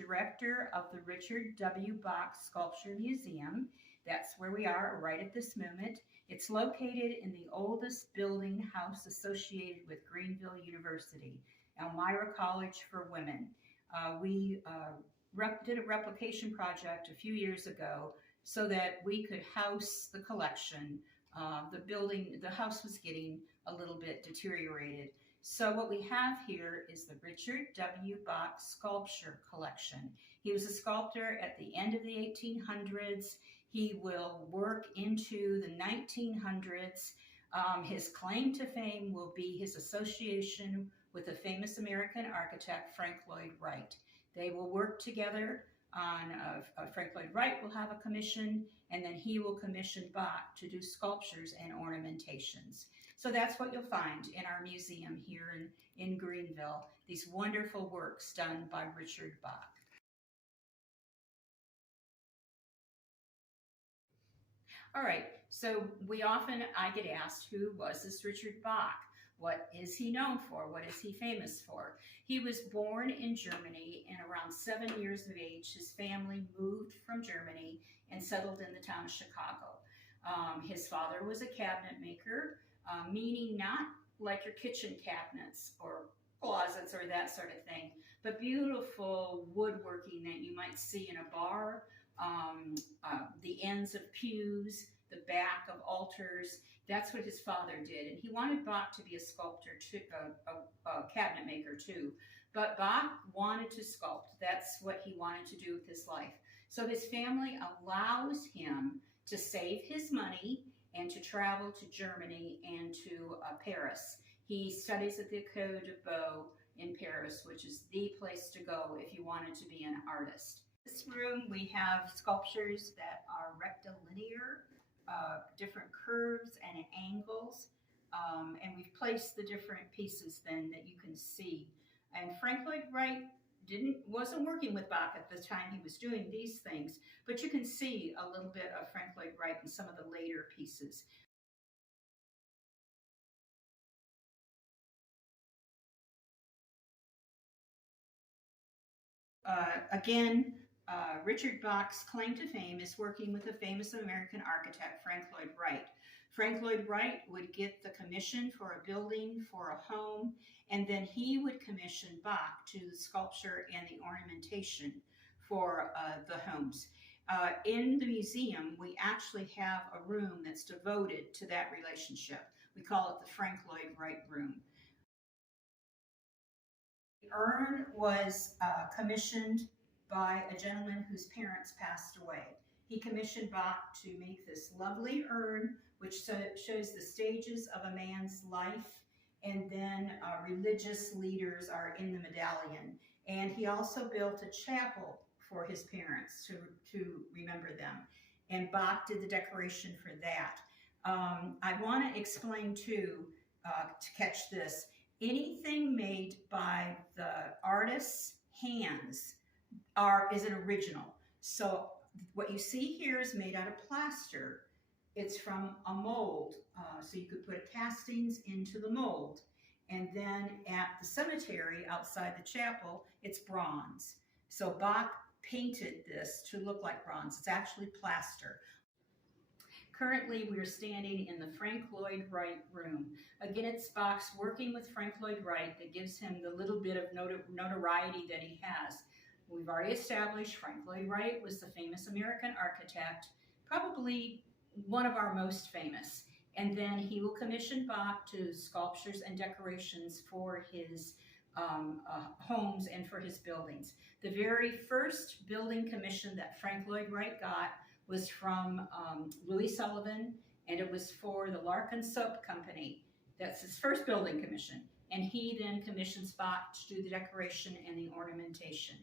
director of the Richard W. Bock Sculpture Museum. That's where we are right at this moment. It's located in the oldest building house associated with Greenville University, Elmira College for Women. We did a replication project a few years ago so that we could house the collection. The house was getting a little bit deteriorated. So what we have here is the Richard W. Bock Sculpture Collection. He was a sculptor at the end of the 1800s. He will work into the 1900s. His claim to fame will be his association with the famous American architect Frank Lloyd Wright. They will work together on, Frank Lloyd Wright will have a commission, and then he will commission Bock to do sculptures and ornamentations. So that's what you'll find in our museum here in Greenville, these wonderful works done by Richard Bock. All right, so I get asked, who was this Richard Bock? What is he known for? What is he famous for? He was born in Germany, and around 7 years of age, his family moved from Germany and settled in the town of Chicago. His father was a cabinet maker, meaning not like your kitchen cabinets or closets or that sort of thing, but beautiful woodworking that you might see in a bar, the ends of pews, the back of altars. That's what his father did. And he wanted Bock to be a sculptor, too, a cabinet maker too. But Bock wanted to sculpt. That's what he wanted to do with his life. So his family allows him to save his money and to travel to Germany and to Paris. He studies at the College Ave in Paris, which is the place to go if you wanted to be an artist. In this room we have sculptures that are rectilinear, different curves and angles, and we've placed the different pieces then that you can see. And Frank Lloyd Wright wasn't working with Bock at the time he was doing these things, but you can see a little bit of Frank Lloyd Wright in some of the later pieces. Again, Richard Bock's claim to fame is working with the famous American architect Frank Lloyd Wright. Frank Lloyd Wright would get the commission for a building, for a home, and then he would commission Bock to the sculpture and the ornamentation for the homes. In the museum, we actually have a room that's devoted to that relationship. We call it the Frank Lloyd Wright room. The urn was commissioned by a gentleman whose parents passed away. He commissioned Bock to make this lovely urn, which shows the stages of a man's life, and then religious leaders are in the medallion. And he also built a chapel for his parents to remember them. And Bock did the decoration for that. I want to explain too, to catch this, anything made by the artist's hands is an original. So what you see here is made out of plaster. It's from a mold, so you could put castings into the mold. And then at the cemetery outside the chapel, it's bronze. So Bock painted this to look like bronze. It's actually plaster. Currently, we are standing in the Frank Lloyd Wright room. Again, it's Bock's working with Frank Lloyd Wright that gives him the little bit of notoriety that he has. We've already established Frank Lloyd Wright was the famous American architect, probably one of our most famous. And then he will commission Bock to sculptures and decorations for his homes and for his buildings. The very first building commission that Frank Lloyd Wright got was from Louis Sullivan, and it was for the Larkin Soap Company. That's his first building commission. And he then commissions Bock to do the decoration and the ornamentation.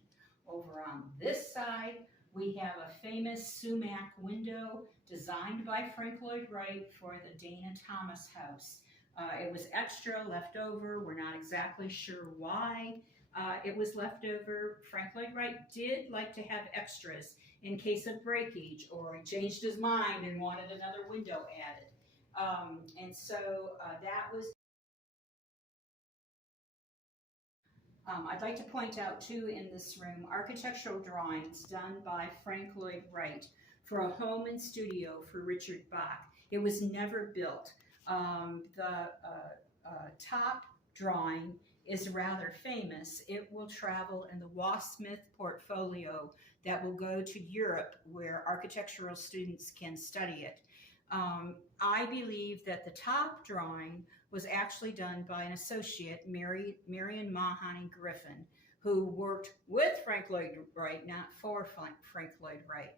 Over on this side, we have a famous sumac window designed by Frank Lloyd Wright for the Dana Thomas house. It was extra, left over. We're not exactly sure why it was left over. Frank Lloyd Wright did like to have extras in case of breakage, or he changed his mind and wanted another window added. And so that was I'd like to point out too in this room architectural drawings done by Frank Lloyd Wright for a home and studio for Richard Bock. It was never built. The top drawing is rather famous. It will travel in the Wasmith portfolio that will go to Europe where architectural students can study it. I believe that the top drawing was actually done by an associate, Marion Mahoney Griffin, who worked with Frank Lloyd Wright, not for Frank Lloyd Wright.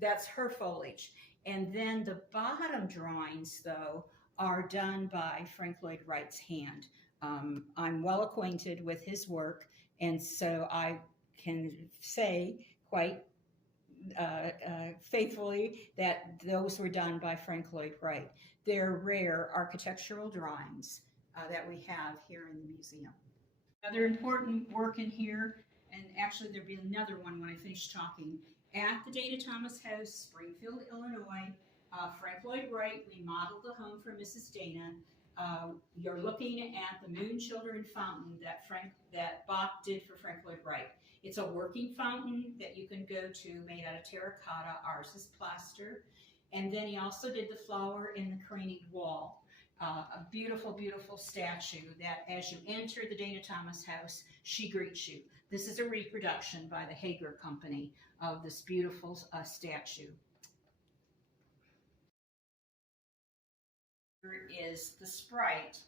That's her foliage. And then the bottom drawings, though, are done by Frank Lloyd Wright's hand. I'm well acquainted with his work, and so I can say quite faithfully that those were done by Frank Lloyd Wright. They're rare architectural drawings that we have here in the museum. Another important work in here, and actually there'll be another one when I finish talking, at the Dana Thomas House, Springfield, Illinois, Frank Lloyd Wright remodeled the home for Mrs. Dana. You're looking at the Moon Children fountain that Bock did for Frank Lloyd Wright. It's a working fountain that you can go to, made out of terracotta. Ours is plaster. And then he also did the flower in the craneed wall. A beautiful, beautiful statue that as you enter the Dana Thomas House, she greets you. This is a reproduction by the Hager Company of this beautiful statue. Here is the sprite.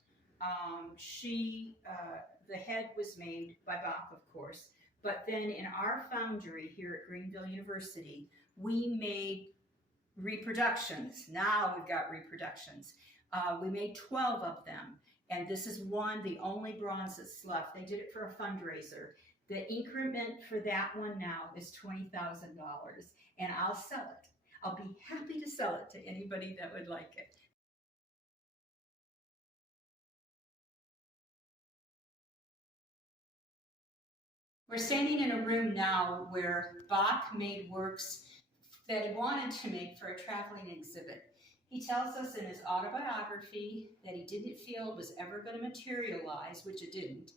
The head was made by Bock, of course, but then in our foundry here at Greenville University, we made reproductions. Now we've got reproductions. We made 12 of them, and this is one, the only bronze that's left. They did it for a fundraiser. The increment for that one now is $20,000, and I'll sell it. I'll be happy to sell it to anybody that would like it. We're standing in a room now where Bock made works that he wanted to make for a traveling exhibit. He tells us in his autobiography that he didn't feel it was ever going to materialize, which it didn't,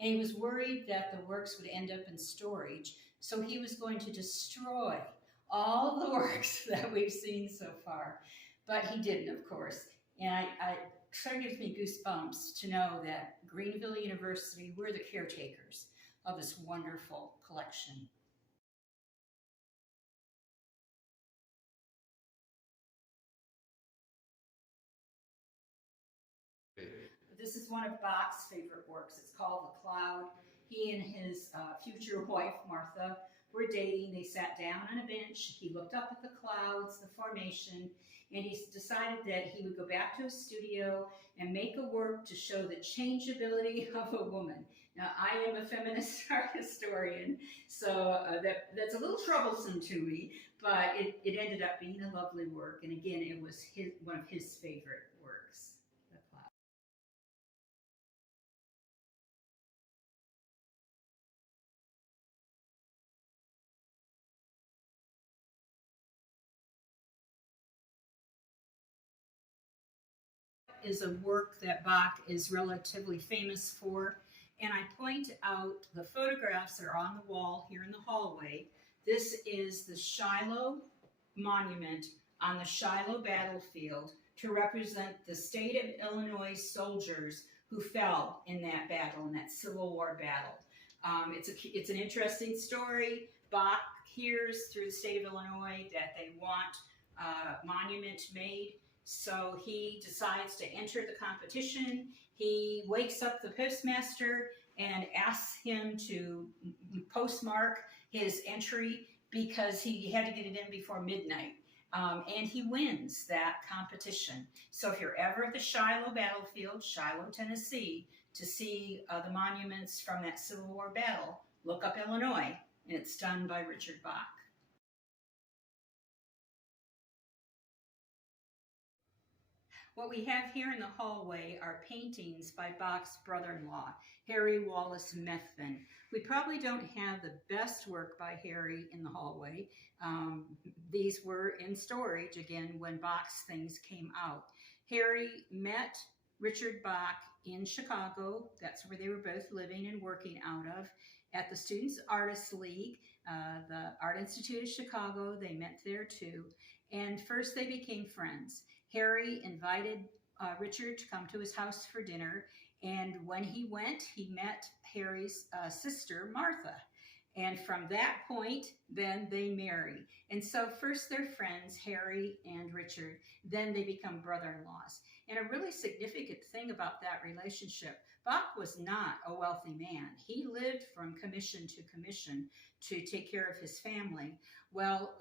and he was worried that the works would end up in storage, so he was going to destroy all the works that we've seen so far. But he didn't, of course, and it sort of gives me goosebumps to know that Greenville University, we're the caretakers of this wonderful collection. This is one of Bock's favorite works. It's called The Cloud. He and his future wife, Martha, were dating. They sat down on a bench. He looked up at the clouds, the formation, and he decided that he would go back to his studio and make a work to show the changeability of a woman. Now, I am a feminist art historian, so that's a little troublesome to me, but it ended up being a lovely work, and again, it was one of his favorite works. Is a work that Bock is relatively famous for, and I point out the photographs that are on the wall here in the hallway. This is the Shiloh monument on the Shiloh battlefield to represent the state of Illinois soldiers who fell in that battle, in that Civil War battle. It's an interesting story. Bock hears through the state of Illinois that they want a monument made. So he decides to enter the competition. He wakes up the postmaster and asks him to postmark his entry because he had to get it in before midnight. And he wins that competition. So if you're ever at the Shiloh battlefield, Shiloh, Tennessee, to see the monuments from that Civil War battle, look up Illinois, and it's done by Richard Bock. What we have here in the hallway are paintings by Bock's brother-in-law, Harry Wallace Methvin. We probably don't have the best work by Harry in the hallway. These were in storage, again, when Bock's things came out. Harry met Richard Bock in Chicago. That's where they were both living and working out of. At the Students Artists League, the Art Institute of Chicago, they met there too. And first they became friends. Harry invited Richard to come to his house for dinner. And when he went, he met Harry's sister, Martha. And from that point, then they marry. And so first they're friends, Harry and Richard, then they become brother-in-laws. And a really significant thing about that relationship, Bock was not a wealthy man. He lived from commission to commission to take care of his family. Well,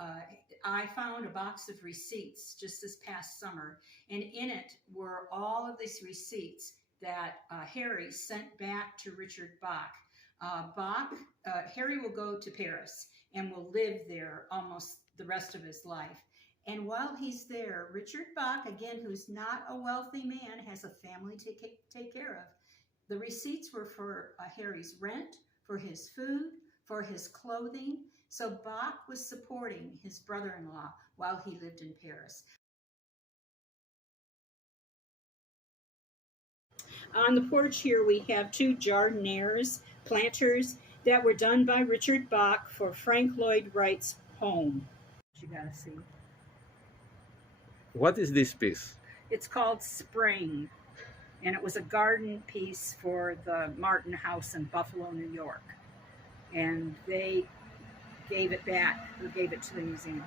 I found a box of receipts just this past summer, and in it were all of these receipts that Harry sent back to Richard Bock. Harry will go to Paris and will live there almost the rest of his life. And while he's there, Richard Bock, again, who's not a wealthy man, has a family to take care of. The receipts were for Harry's rent, for his food, for his clothing. So Bock was supporting his brother-in-law while he lived in Paris. On the porch here, we have 2 jardinières, planters, that were done by Richard Bock for Frank Lloyd Wright's home. You gotta see. What is this piece? It's called Spring, and it was a garden piece for the Martin House in Buffalo, New York. And they gave it back, who gave it to the museum.